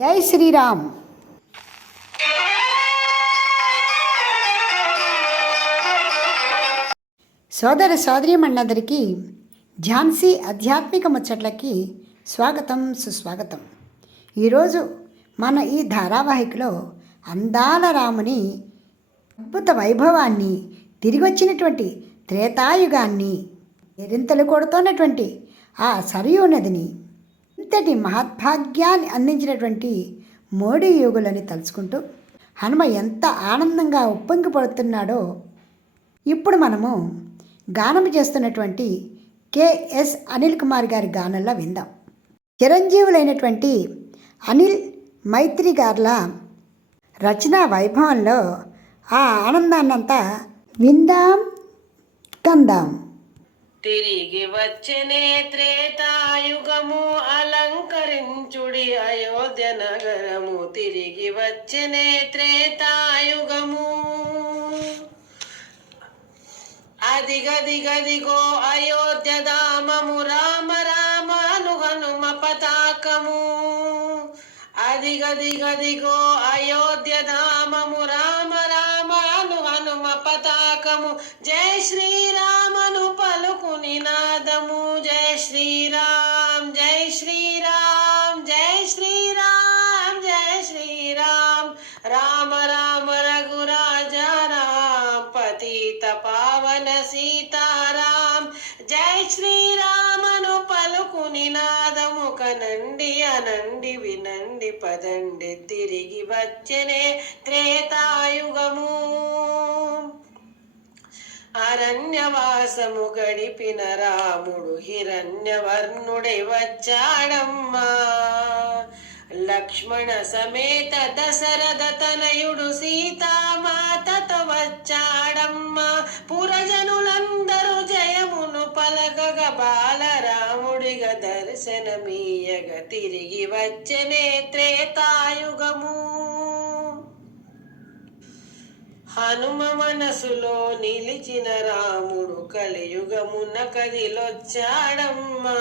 జై శ్రీరామ్. సోదర సోదరీమణులందరికీ ఝాన్సీ ఆధ్యాత్మిక ముచ్చట్లకి స్వాగతం, సుస్వాగతం. ఈరోజు మన ఈ ధారావాహికలో అందాల రాముని అద్భుత వైభవాన్ని, తిరిగి వచ్చినటువంటి త్రేతాయుగాన్ని, ఎరింతలు కొడుతున్నటువంటి ఆ సరయూ నదిని, ఇంతటి మహద్భాగ్యాన్ని అందించినటువంటి మోడీ యోగులని తలుచుకుంటూ హనుమ ఎంత ఆనందంగా ఉప్పొంగిపడుతున్నాడో ఇప్పుడు మనము గానం చేస్తున్నటువంటి కెఎస్ అనిల్ కుమార్ గారి గానంలో విందాం. చిరంజీవులైనటువంటి అనిల్ మైత్రి గార్ల రచనా వైభవంలో ఆ ఆనందాన్నంతా విందాం, కందాం. తిరిగి వచ్చనే త్రేతాయుగము, అలంకరించుడి అయోధ్య నగరము. తిరిగి వచ్చనే త్రేతాయుగము, అదిగదిగదిగో అయోధ్య ధామము. రామ రామ అను హనుమ పతాకము. అదిగదిగదిగో అయోధ్య ధామము. రామ రామ అను హనుమ పతాకము. జై శ్రీరామను పలుకు నినాదము. జై శ్రీరామ్, జై శ్రీరామ్, జై శ్రీరామ్, జై శ్రీరామ్. రామ రామ రఘురాజా రామ్, పతిత పావన సీతారాం. జై శ్రీరామను పలుకు నినాదము. కనండి అనండి వినండి పదండి, తిరిగి వచ్చనే త్రేతాయుగము. అరణ్యవాసము గడిపిన రాముడు హిరణ్యవర్ణుడై వచ్చాడమ్మా. లక్ష్మణ సమేత దశరథ తనయుడు సీతామాతతో వచ్చాడమ్మా. పురజనులందరూ జయమును పలకగ బాలరాముడిగా దర్శనమీయగ తిరిగి వచ్చనే త్రేతాయుగము. హనుమ మనసులో నిలిచిన రాముడు కలియుగమున కదిలొచ్చాడమ్మా.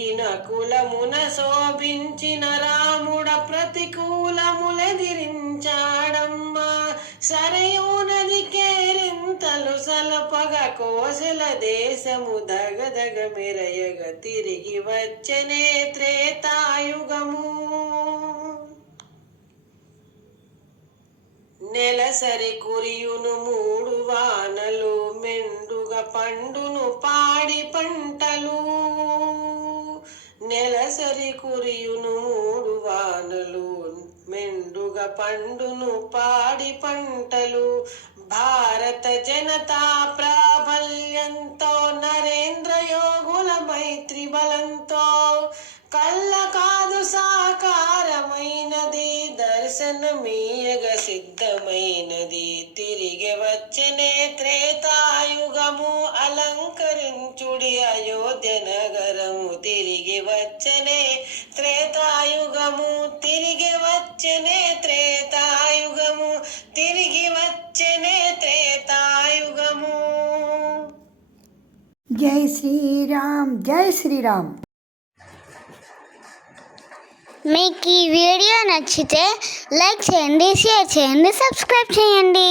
ఈయన కులమున శోభించిన రాముడ ప్రతికూలములెదిరించాడమ్మా. సరయూ నది కేరింతలు సలపగ కోసల దేశము దగదగ మెరయగ తిరిగి వచ్చనే త్రేతాయుగము. నెలసరి కురియును మూడు వానలు, మెండుగా పండును పాడి పంటలు. నెలసరి కురియును మూడు వానలు, మెండుగా పండును పాడి పంటలు. భారత జనతా ప్రాబల్యంతో, నరేంద్ర యోగుల మైత్రి బలంతో కళ్ళ కాదు సాకారమైనది, దర్శనమీయగ సిద్ధమైనది. తిరిగి వచ్చనే త్రేతాయుగము, అలంకరించుడి అయోధ్య నగరము. తిరిగి వచ్చనే త్రేతాయుగము, తిరిగి వచ్చనే త్రేతాయుగము, తిరిగి వచ్చనే త్రేతాయుగము. జై శ్రీరామ్, జై శ్రీరామ్. మీకు ఈ వీడియో నచ్చితే లైక్ చేయండి, షేర్ చేయండి, సబ్స్క్రైబ్ చేయండి.